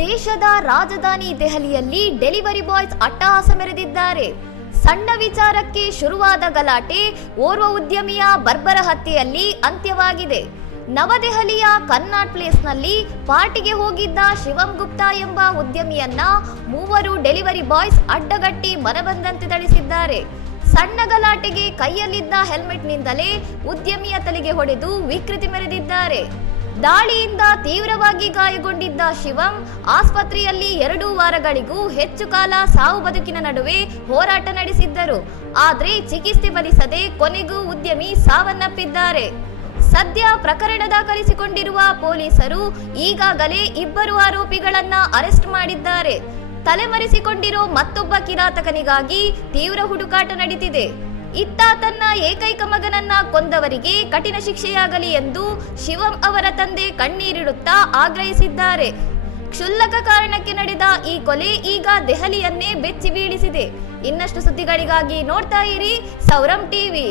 ದೇಶದ ರಾಜಧಾನಿ ದೆಹಲಿಯಲ್ಲಿ ಡೆಲಿವರಿ ಬಾಯ್ಸ್ ಅಟ್ಟಹಾಸ ಮೆರೆದಿದ್ದಾರೆ. ಸಣ್ಣ ವಿಚಾರಕ್ಕೆ ಶುರುವಾದ ಗಲಾಟೆ ಓರ್ವ ಉದ್ಯಮಿಯ ಬರ್ಬರ ಹತ್ಯೆಯಲ್ಲಿ ಅಂತ್ಯವಾಗಿದೆ. ನವದೆಹಲಿಯ ಕನ್ನಾಟ್ ಪ್ಲೇಸ್ನಲ್ಲಿ ಪಾರ್ಟಿಗೆ ಹೋಗಿದ್ದ ಶಿವಂ ಗುಪ್ತಾ ಎಂಬ ಉದ್ಯಮಿಯನ್ನ ಮೂವರು ಡೆಲಿವರಿ ಬಾಯ್ಸ್ ಅಡ್ಡಗಟ್ಟಿ ಮನಬಂದಂತೆ ಥಳಿಸಿದ್ದಾರೆ. ಸಣ್ಣ ಗಲಾಟೆಗೆ ಕೈಯಲ್ಲಿದ್ದ ಹೆಲ್ಮೆಟ್ನಿಂದಲೇ ಉದ್ಯಮಿಯ ತಲೆಗೆ ಹೊಡೆದು ವಿಕೃತಿ ಮೆರೆದಿದ್ದಾರೆ. ದಾಳಿಯಿಂದ ತೀವ್ರವಾಗಿ ಗಾಯಗೊಂಡಿದ್ದ ಶಿವಂ ಆಸ್ಪತ್ರೆಯಲ್ಲಿ 2 ವಾರಗಳಿಗೂ ಹೆಚ್ಚು ಕಾಲ ಸಾವು ಬದುಕಿನ ನಡುವೆ ಹೋರಾಟ ನಡೆಸಿದ್ದರು. ಆದರೆ ಚಿಕಿತ್ಸೆ ಫಲಿಸದೆ ಕೊನೆಗೂ ಉದ್ಯಮಿ ಸಾವನ್ನಪ್ಪಿದ್ದಾರೆ. ಸದ್ಯ ಪ್ರಕರಣ ದಾಖಲಿಸಿಕೊಂಡಿರುವ ಪೊಲೀಸರು ಈಗಾಗಲೇ 2 ಆರೋಪಿಗಳನ್ನ ಅರೆಸ್ಟ್ ಮಾಡಿದ್ದಾರೆ. ತಲೆಮರೆಸಿಕೊಂಡಿರೋ ಮತ್ತೊಬ್ಬ ಕಿರಾತಕನಿಗಾಗಿ ತೀವ್ರ ಹುಡುಕಾಟ ನಡೆದಿದೆ. ಇತ್ತ ತನ್ನ ಏಕೈಕ ಮಗನನ್ನ ಕೊಂದವರಿಗೆ ಕಠಿಣ ಶಿಕ್ಷೆಯಾಗಲಿ ಎಂದು ಶಿವಂ ಅವರ ತಂದೆ ಕಣ್ಣೀರಿಡುತ್ತಾ ಆಗ್ರಹಿಸಿದ್ದಾರೆ. ಕ್ಷುಲ್ಲಕ ಕಾರಣಕ್ಕೆ ನಡೆದ ಈ ಕೊಲೆ ಈಗ ದೆಹಲಿಯನ್ನೇ ಬೆಚ್ಚಿ ಬೀಳಿಸಿದೆ. ಇನ್ನಷ್ಟು ಸುದ್ದಿಗಳಿಗಾಗಿ ನೋಡ್ತಾ ಇರಿ ಸೌರಂ ಟಿವಿ.